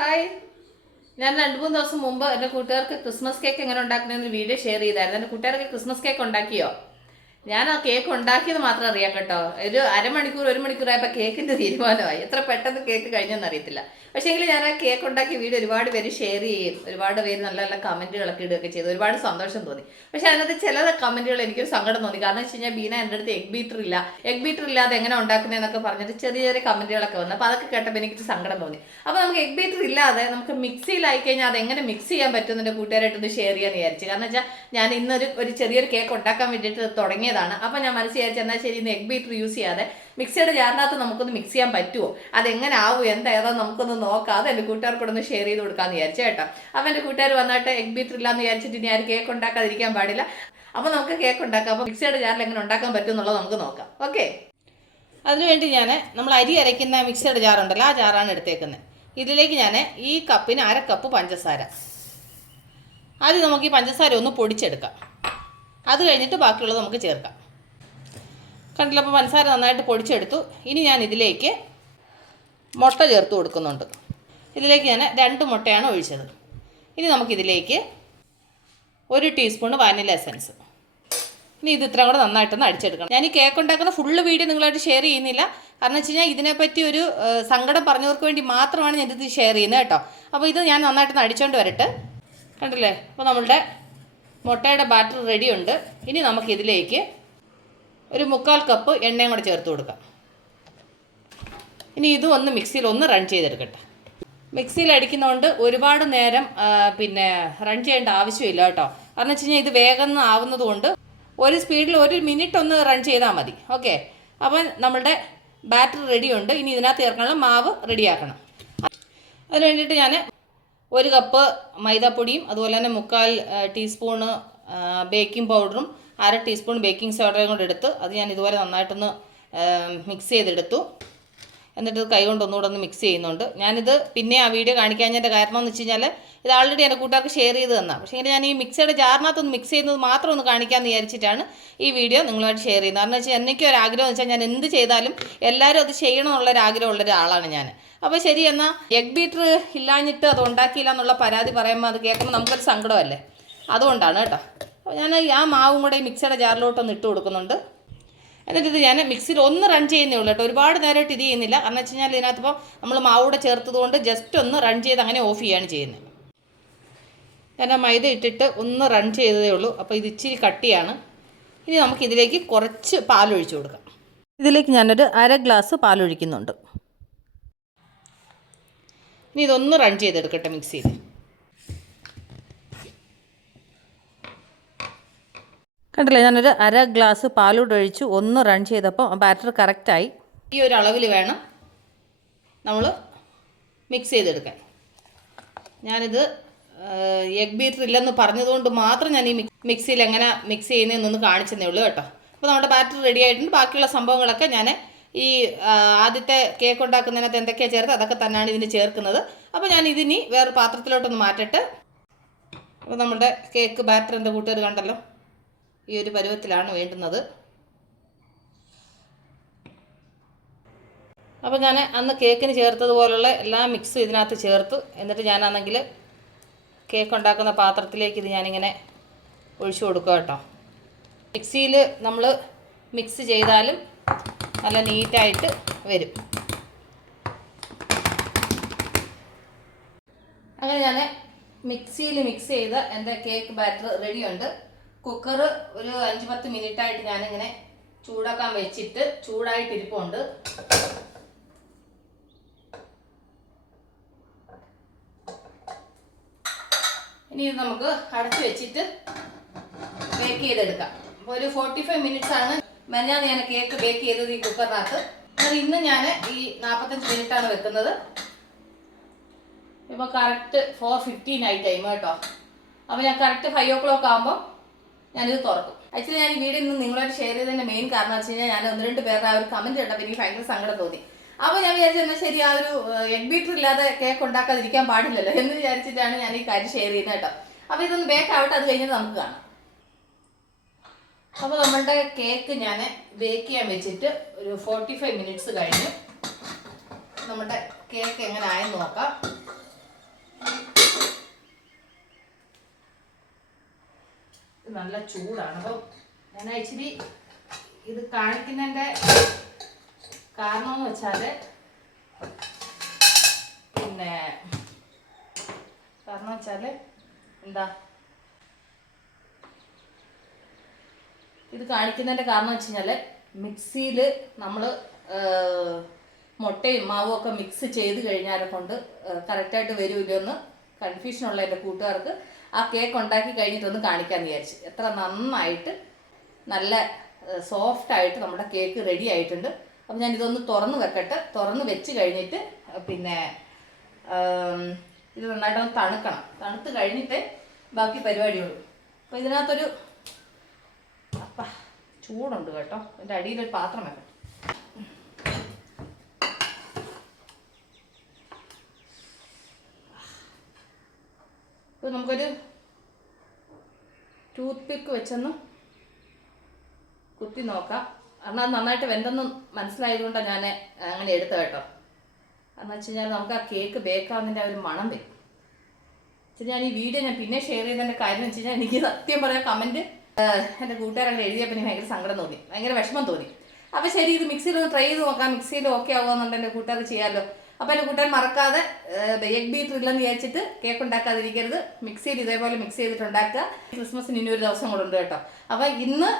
Hi. ഞാൻ 2-3 ദിവസം മുമ്പ് എൻ്റെ കൂട്ടുകാർക്ക് ക്രിസ്മസ് കേക്ക് എങ്ങനെ ഉണ്ടാക്കുന്നതെന്ന് വീഡിയോ ഷെയർ ചെയ്തായിരുന്നു. എൻ്റെ കൂട്ടുകാർക്ക് ക്രിസ്മസ് കേക്ക് ഉണ്ടാക്കിയോ? ഞാൻ ആ കേക്ക് ഉണ്ടാക്കിയത് മാത്രം അറിയാം കേട്ടോ. ഒരു അരമണിക്കൂർ 1 മണിക്കൂറായപ്പോൾ കേക്കിൻ്റെ തീരുമാനമായി. എത്ര പെട്ടെന്ന് കേക്ക് കഴിഞ്ഞെന്ന് അറിയത്തില്ല. പക്ഷേ എങ്കിൽ ഞാൻ ആ കേക്ക് ഉണ്ടാക്കിയ വീഡിയോ ഒരുപാട് പേര് ഷെയർ ചെയ്യും, ഒരുപാട് പേര് നല്ല നല്ല കമൻറ്റുകളൊക്കെ ഇടുകയൊക്കെ ചെയ്തു. ഒരുപാട് സന്തോഷം തോന്നി. പക്ഷേ അതിനകത്ത് ചില കമൻറ്റുകൾ എനിക്കൊരു സങ്കടം തോന്നി. കാരണം വെച്ച് കഴിഞ്ഞാൽ ബീന എൻ്റെ അടുത്ത് എഗ് ബീറ്റർ ഇല്ലാതെ എങ്ങനെ ഉണ്ടാക്കുന്നതെന്നൊക്കെ പറഞ്ഞിട്ട് ചെറിയ ചെറിയ കമൻറ്റുകളൊക്കെ വന്നു. അപ്പോൾ അതൊക്കെ കേട്ടപ്പോൾ എനിക്കൊരു സങ്കടം തോന്നി. അപ്പോൾ നമുക്ക് എഗ് ബീറ്റർ ഇല്ലാതെ നമുക്ക് മിക്സിയിലായി കഴിഞ്ഞാൽ അതെങ്ങനെ മിക്സ് ചെയ്യാൻ പറ്റും എൻ്റെ കൂട്ടുകാരായിട്ടൊന്ന് ഷെയർ ചെയ്യാമെന്ന് വിചാരിച്ചു. കാരണം വെച്ചാൽ ഞാൻ ഇന്നൊരു ചെറിയൊരു കേക്ക് ഉണ്ടാക്കാൻ വേണ്ടിയിട്ട് തുടങ്ങിയതാണ്. അപ്പോൾ ഞാൻ മനസ്സിൽ വിചാരിച്ചു എന്നാൽ ശരി, ഇന്ന് എഗ് ബീറ്റർ യൂസ് ചെയ്യാതെ മിക്സിയുടെ ജാറിനകത്ത് നമുക്കൊന്ന് മിക്സ് ചെയ്യാൻ പറ്റുമോ, അതെങ്ങനെ ആവും, ഏതാ നമുക്കൊന്ന് നോക്കാം, അത് എൻ്റെ കൂട്ടുകാർക്കൊന്ന് ഷെയർ ചെയ്ത് കൊടുക്കാമെന്ന് വിചാരിച്ചു കേട്ടോ. അപ്പോൾ എൻ്റെ കൂട്ടുകാർ വന്നിട്ട് എഗ് ബീറ്റർ ഇല്ലാന്ന് വിചാരിച്ചിട്ട് ഇനി ആരും കേക്ക് ഉണ്ടാക്കാതിരിക്കാൻ പാടില്ല. അപ്പോൾ നമുക്ക് കേക്ക് ഉണ്ടാക്കാം. അപ്പോൾ മിക്സിയുടെ ജാറിൽ എങ്ങനെ ഉണ്ടാക്കാൻ പറ്റും എന്നുള്ളത് നമുക്ക് നോക്കാം. ഓക്കെ, അതിനുവേണ്ടി നമ്മൾ അരി അരയ്ക്കുന്ന മിക്സിയുടെ ജാറുണ്ടല്ലോ, ആ ജാറാണ് എടുത്തേക്കുന്നത്. ഇതിലേക്ക് ഞാൻ ഈ കപ്പിന് 1/2 കപ്പ് പഞ്ചസാര, ആദ്യം നമുക്ക് ഈ പഞ്ചസാര ഒന്ന് പൊടിച്ചെടുക്കാം. അത് കഴിഞ്ഞിട്ട് ബാക്കിയുള്ളത് നമുക്ക് ചേർക്കാം. കണ്ടില്ല, അപ്പോൾ പഞ്ചസാര നന്നായിട്ട് പൊടിച്ചെടുത്തു. ഇനി ഞാൻ ഇതിലേക്ക് മുട്ട ചേർത്ത് കൊടുക്കുന്നുണ്ട്. ഇതിലേക്ക് ഞാൻ 2 മുട്ടയാണ് ഒഴിച്ചത്. ഇനി നമുക്കിതിലേക്ക് 1 ടീസ്പൂൺ വാനില എസൻസ്. ഇനി ഇത് ഇത്രയും കൂടെ നന്നായിട്ടൊന്ന് അടിച്ചെടുക്കണം. ഞാൻ ഈ കേക്ക് ഉണ്ടാക്കുന്ന ഫുള്ള് വീഡിയോ നിങ്ങളായിട്ട് ഷെയർ ചെയ്യുന്നില്ല. കാരണം വെച്ച് കഴിഞ്ഞാൽ ഇതിനെപ്പറ്റി ഒരു സങ്കടം പറഞ്ഞവർക്ക് വേണ്ടി മാത്രമാണ് ഞാനിത് ഷെയർ ചെയ്യുന്നത് കേട്ടോ. അപ്പോൾ ഇത് ഞാൻ നന്നായിട്ടൊന്ന് അടിച്ചുകൊണ്ട് വരട്ടെ. കണ്ടില്ലേ, അപ്പോൾ നമ്മളുടെ മുട്ടയുടെ ബാറ്റർ റെഡിയുണ്ട്. ഇനി നമുക്കിതിലേക്ക് 1/4 കപ്പ് എണ്ണയും കൂടെ ചേർത്ത് കൊടുക്കാം. ഇനി ഇതും ഒന്ന് മിക്സിയിൽ ഒന്ന് റൺ ചെയ്തെടുക്കട്ടെ. മിക്സിയിൽ അടിക്കുന്നതുകൊണ്ട് ഒരുപാട് നേരം റൺ ചെയ്യേണ്ട ആവശ്യമില്ല കേട്ടോ. കാരണം വെച്ച് കഴിഞ്ഞാൽ ഇത് വേഗം ആവുന്നത് കൊണ്ട് ഒരു സ്പീഡിൽ 1 മിനിറ്റ് ഒന്ന് റൺ ചെയ്താൽ മതി. ഓക്കെ, അപ്പോൾ നമ്മളുടെ ബാറ്റർ റെഡിയുണ്ട്. ഇനി ഇതിനകത്ത് ചേർക്കാനുള്ള മാവ് റെഡിയാക്കണം. അതിന് വേണ്ടിയിട്ട് ഞാൻ 1 കപ്പ് മൈദാപ്പൊടിയും അതുപോലെ തന്നെ 1/4 ടീസ്പൂണ് ബേക്കിംഗ് പൗഡറും 1/2 ടീസ്പൂൺ ബേക്കിംഗ് സോഡയും കൂടെ എടുത്ത് അത് ഞാൻ ഇതുപോലെ നന്നായിട്ടൊന്ന് മിക്സ് ചെയ്തെടുത്തു. എന്നിട്ട് കൈ കൊണ്ട് ഒന്നുകൂടെ ഒന്ന് മിക്സ് ചെയ്യുന്നുണ്ട്. ഞാനിത് പിന്നെ ആ വീഡിയോ കാണിക്കാഞ്ഞതിൻ്റെ കാരണം എന്ന് വെച്ച് കഴിഞ്ഞാൽ ഇത് ആൾറെഡി എൻ്റെ കൂട്ടുകാർക്ക് ഷെയർ ചെയ്ത് തന്നാണ്. പക്ഷേ ഞാൻ ഈ മിക്സിയുടെ ജാറിനകത്തൊന്ന് മിക്സ് ചെയ്യുന്നത് മാത്രം ഒന്ന് കാണിക്കാമെന്ന് വിചാരിച്ചിട്ടാണ് ഈ വീഡിയോ നിങ്ങളുമായിട്ട് ഷെയർ ചെയ്യുന്നത്. കാരണം വെച്ചാൽ എനിക്കൊരു ആഗ്രഹം എന്ന് വെച്ചാൽ ഞാൻ എന്ത് ചെയ്താലും എല്ലാവരും അത് ചെയ്യണമെന്നുള്ളൊരാഗ്രഹമുള്ള ഒരാളാണ് ഞാൻ. അപ്പോൾ ശരി, എന്നാൽ എഗ് ബീറ്റർ ഇല്ലാഞ്ഞിട്ട് അത് ഉണ്ടാക്കിയില്ല എന്നുള്ള പരാതി പറയുമ്പോൾ അത് കേൾക്കുമ്പോൾ നമുക്കൊരു സങ്കടമല്ലേ, അതുകൊണ്ടാണ് കേട്ടോ. അപ്പോൾ ഞാൻ ആ മാവും കൂടെ ഈ മിക്സിയുടെ ജാറിലോട്ടൊന്ന് ഇട്ട് കൊടുക്കുന്നുണ്ട്. എന്നിട്ട് ഇത് ഞാൻ മിക്സിയിൽ ഒന്ന് റൺ ചെയ്യുന്നേ ഉള്ളൂ കേട്ടോ. ഒരുപാട് നേരമായിട്ട് ഇത് ചെയ്യുന്നില്ല. കാരണം വെച്ച് കഴിഞ്ഞാൽ ഇതിനകത്തിപ്പോൾ നമ്മൾ മാവൂടെ ചേർത്തത് കൊണ്ട് ജസ്റ്റ് ഒന്ന് റൺ ചെയ്ത് അങ്ങനെ ഓഫ് ചെയ്യുകയാണ് ചെയ്യുന്നത്. ഞാൻ ആ മൈദ ഇട്ടിട്ട് ഒന്ന് റൺ ചെയ്തതേ ഉള്ളൂ. അപ്പോൾ ഇത് ഇച്ചിരി കട്ടിയാണ്. ഇനി നമുക്കിതിലേക്ക് കുറച്ച് പാലൊഴിച്ച് കൊടുക്കാം. ഇതിലേക്ക് ഞാനൊരു 1/2 ഗ്ലാസ് പാലൊഴിക്കുന്നുണ്ട്. ഇനി ഇതൊന്ന് റൺ ചെയ്തെടുക്കട്ടെ മിക്സിയിൽ. കണ്ടില്ലേ, ഞാനൊരു 1/2 ഗ്ലാസ് പാലൂടെ ഒഴിച്ച് ഒന്ന് റൺ ചെയ്തപ്പോൾ ബാറ്റർ കറക്റ്റായി. ഈ ഒരു അളവിൽ വേണം നമ്മൾ മിക്സ് ചെയ്തെടുക്കാൻ. ഞാനിത് എഗ് ബീറ്റർ ഇല്ലെന്ന് പറഞ്ഞതുകൊണ്ട് മാത്രം ഞാൻ ഈ മിക്സിയിൽ എങ്ങനെ മിക്സ് ചെയ്യുന്നതെന്നൊന്ന് കാണിച്ചതേ ഉള്ളൂ കേട്ടോ. അപ്പോൾ നമ്മുടെ ബാറ്റർ റെഡി ആയിട്ടുണ്ട്. ബാക്കിയുള്ള സംഭവങ്ങളൊക്കെ ഞാൻ ഈ ആദ്യത്തെ കേക്ക് ഉണ്ടാക്കുന്നതിനകത്ത് എന്തൊക്കെയാണ് ചേർത്ത് അതൊക്കെ തന്നെയാണ് ഇതിന് ചേർക്കുന്നത്. അപ്പോൾ ഞാൻ ഇതിനി വേറെ പാത്രത്തിലോട്ടൊന്ന് മാറ്റട്ടെ. അപ്പോൾ നമ്മുടെ കേക്ക് ബാറ്റർ എൻ്റെ കൂട്ടുകാർ കണ്ടല്ലോ, ഈ ഒരു പരുവത്തിലാണ് വേണ്ടുന്നത്. അപ്പോൾ ഞാൻ അന്ന് കേക്കിന് ചേർത്തതുപോലുള്ള എല്ലാ മിക്സും ഇതിനകത്ത് ചേർത്ത് എന്നിട്ട് ഞാനാണെങ്കിൽ കേക്ക് ഉണ്ടാക്കുന്ന പാത്രത്തിലേക്ക് ഇത് ഞാനിങ്ങനെ ഒഴിച്ചു കൊടുക്കുക കേട്ടോ. മിക്സിയിൽ നമ്മൾ മിക്സ് ചെയ്താലും നല്ല നീറ്റായിട്ട് വരും. അങ്ങനെ ഞാൻ മിക്സിയിൽ മിക്സ് ചെയ്ത എൻ്റെ കേക്ക് ബാറ്റർ റെഡിയുണ്ട്. കുക്കർ ഒരു 5-10 മിനിറ്റായിട്ട് ഞാനിങ്ങനെ ചൂടാക്കാൻ വെച്ചിട്ട് ചൂടായിട്ടിരിപ്പുണ്ട്. ഇനി ഇത് നമുക്ക് അടച്ചു വെച്ചിട്ട് ബേക്ക് ചെയ്തെടുക്കാം. അപ്പോൾ ഒരു 45 മിനിറ്റ്സ് ആണ് മെനഞ്ഞാന്ന് ഞാൻ കേക്ക് ബേക്ക് ചെയ്തത് ഈ കുക്കറിനകത്ത്. എന്നാൽ ഇന്ന് ഞാൻ ഈ 45 മിനിറ്റാണ് വെക്കുന്നത്. ഇപ്പോൾ കറക്റ്റ് 4:15 ആയി ടൈം കേട്ടോ. അപ്പോൾ ഞാൻ കറക്റ്റ് 5 o'clock ആകുമ്പോൾ ഞാനിത് തുറക്കും. ആക്ച്വലി ഞാൻ ഈ വീഡിയോ ഇന്ന് നിങ്ങളായിട്ട് ഷെയർ ചെയ്തതിൻ്റെ മെയിൻ കാരണം വെച്ച് കഴിഞ്ഞാൽ ഞാൻ 1-2 പേരുടെ ആ ഒരു കമൻറ്റ് കണ്ടപ്പോൾ എനിക്ക് ഭയങ്കര സങ്കടം തോന്നി. അപ്പോൾ ഞാൻ വിചാരിച്ചു എന്നാൽ ശരി, ആ ഒരു എഗ് ബീറ്റർ ഇല്ലാതെ കേക്ക് ഉണ്ടാക്കാതിരിക്കാൻ പാടില്ലല്ലോ എന്ന് വിചാരിച്ചിട്ടാണ് ഞാൻ ഈ കാര്യം ഷെയർ ചെയ്യുന്നത് കേട്ടോ. അപ്പോൾ ഇതൊന്ന് ബേക്ക് ആവട്ടെ, അത് കഴിഞ്ഞിട്ട് നമുക്ക് കാണാം. അപ്പോൾ നമ്മളുടെ കേക്ക് ഞാൻ ബേക്ക് ചെയ്യാൻ വെച്ചിട്ട് ഒരു 45 മിനിറ്റ്സ് കഴിഞ്ഞു. നമ്മുടെ കേക്ക് എങ്ങനെ ആയെന്ന് നോക്കാം. നല്ല ചൂടാണ്. അപ്പം ഞാൻ ഇച്ചിരി ഇത് കാണിക്കുന്നതിൻ്റെ കാരണം എന്ന് വെച്ചാൽ എന്താ ഇത് കാണിക്കുന്നതിൻ്റെ കാരണം വെച്ച് കഴിഞ്ഞാൽ മിക്സിയിൽ നമ്മൾ മുട്ടയും മാവും ഒക്കെ മിക്സ് ചെയ്ത് കഴിഞ്ഞാൽ കൊണ്ട് കറക്റ്റായിട്ട് വരുമല്ലോ കൺഫ്യൂഷനുള്ള എൻ്റെ കൂട്ടുകാർക്ക് ആ കേക്ക് ഉണ്ടാക്കി കഴിഞ്ഞിട്ടൊന്ന് കാണിക്കാമെന്ന് വിചാരിച്ചു. എത്ര നന്നായിട്ട് നല്ല സോഫ്റ്റായിട്ട് നമ്മുടെ കേക്ക് റെഡി ആയിട്ടുണ്ട്. അപ്പം ഞാനിതൊന്ന് തുറന്ന് വെക്കട്ടെ. തുറന്ന് വെച്ച് കഴിഞ്ഞിട്ട് പിന്നെ ഇത് നന്നായിട്ടൊന്ന് തണുക്കണം. തണുത്ത് കഴിഞ്ഞിട്ട് ബാക്കി പരിപാടിയുള്ളൂ. അപ്പോൾ ഇതിനകത്തൊരു ചൂടുണ്ട് കേട്ടോ. എൻ്റെ അടിയിലൊരു പാത്രം വെക്കണം. ഇപ്പോൾ നമുക്കൊരു ടൂത്ത് പിക്ക് വെച്ചൊന്ന് കുത്തി നോക്കാം. എന്നാൽ നന്നായിട്ട് വെന്തെന്ന് മനസ്സിലായതുകൊണ്ടാണ് ഞാൻ അങ്ങനെ എടുത്തത് കേട്ടോ. എന്ന് വെച്ച് കഴിഞ്ഞാൽ നമുക്ക് ആ കേക്ക് ബേക്കാവുന്നതിൻ്റെ ഒരു മണം വരും. ഞാൻ ഈ വീഡിയോ ഞാൻ പിന്നെ ഷെയർ ചെയ്തതിൻ്റെ കാര്യം എന്ന് വെച്ച് കഴിഞ്ഞാൽ എനിക്ക് സത്യം പറയാം കമൻറ്റ് എൻ്റെ കൂട്ടുകാരങ്ങനെ എഴുതിയപ്പോൾ എനിക്ക് ഭയങ്കര സങ്കടം തോന്നി, ഭയങ്കര വിഷമം തോന്നി. അപ്പോൾ ശരി, ഇത് മിക്സിയിൽ ഒന്ന് ട്രൈ ചെയ്ത് നോക്കാം. മിക്സിയിൽ ഓക്കെ ആവുകയെന്നുണ്ട് എൻ്റെ കൂട്ടുകാർക്ക് ചെയ്യാമല്ലോ. അപ്പോൾ എൻ്റെ കൂട്ടുകാർ മറക്കാതെ എഗ് ബീറ്റർ ഇല്ലെന്ന് വിചാരിച്ചിട്ട് കേക്ക് ഉണ്ടാക്കാതിരിക്കരുത്. മിക്സിയിൽ ഇതേപോലെ മിക്സ് ചെയ്തിട്ട് ഉണ്ടാക്കുക. ക്രിസ്മസിന് ഇനി ഒരു ദിവസം കൂടെ ഉണ്ട് കേട്ടോ. അപ്പോൾ ഇന്ന്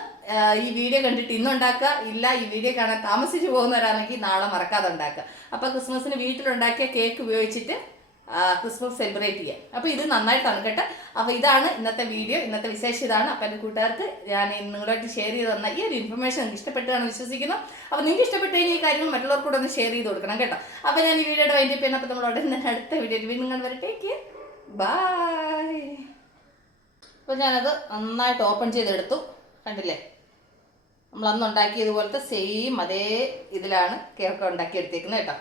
ഈ വീഡിയോ കണ്ടിട്ട് ഇന്നുണ്ടാക്കുക, ഇല്ല ഈ വീഡിയോ കാണാൻ താമസിച്ച് പോകുന്നവരാണെങ്കിൽ നാളെ മറക്കാതെ ഉണ്ടാക്കുക. അപ്പോൾ ക്രിസ്മസിന് വീട്ടിലുണ്ടാക്കിയ കേക്ക് ഉപയോഗിച്ചിട്ട് ക്രിസ്മസ് സെലിബ്രേറ്റ് ചെയ്യാം. അപ്പോൾ ഇത് നന്നായിട്ട് തണുക്കട്ടെ. അപ്പോൾ ഇതാണ് ഇന്നത്തെ വീഡിയോ, ഇന്നത്തെ വിശേഷം ഇതാണ്. അപ്പോൾ എൻ്റെ കൂട്ടുകാർക്ക് ഞാൻ നിങ്ങളായിട്ട് ഷെയർ ചെയ്ത് തന്ന ഈ ഒരു ഇൻഫർമേഷൻ നിങ്ങൾക്ക് ഇഷ്ടപ്പെട്ടാണ് വിശ്വസിക്കുന്നു. അപ്പോൾ നിങ്ങൾക്ക് ഇഷ്ടപ്പെട്ട ഈ കാര്യങ്ങൾ മറ്റുള്ളവർക്ക് കൂടെ ഒന്ന് ഷെയർ ചെയ്ത് കൊടുക്കണം കേട്ടോ. അപ്പോൾ ഞാൻ ഈ വീഡിയോയുടെ വൈൻഡ് അപ്പ് ചെയ്യുന്നത്. അപ്പോൾ നമ്മൾ ഉടനെ തന്നെ അടുത്ത വീഡിയോയിൽ വീണ്ടും കണ്ടുവരെ. Take care, by. അപ്പോൾ ഞാനത് നന്നായിട്ട് ഓപ്പൺ ചെയ്തെടുത്തു. കണ്ടില്ലേ, നമ്മൾ അന്ന് ഉണ്ടാക്കിയതുപോലത്തെ സെയിം അതേ ഇതിലാണ് കേക്ക് ഉണ്ടാക്കി എടുത്തേക്കുന്നത് കേട്ടോ.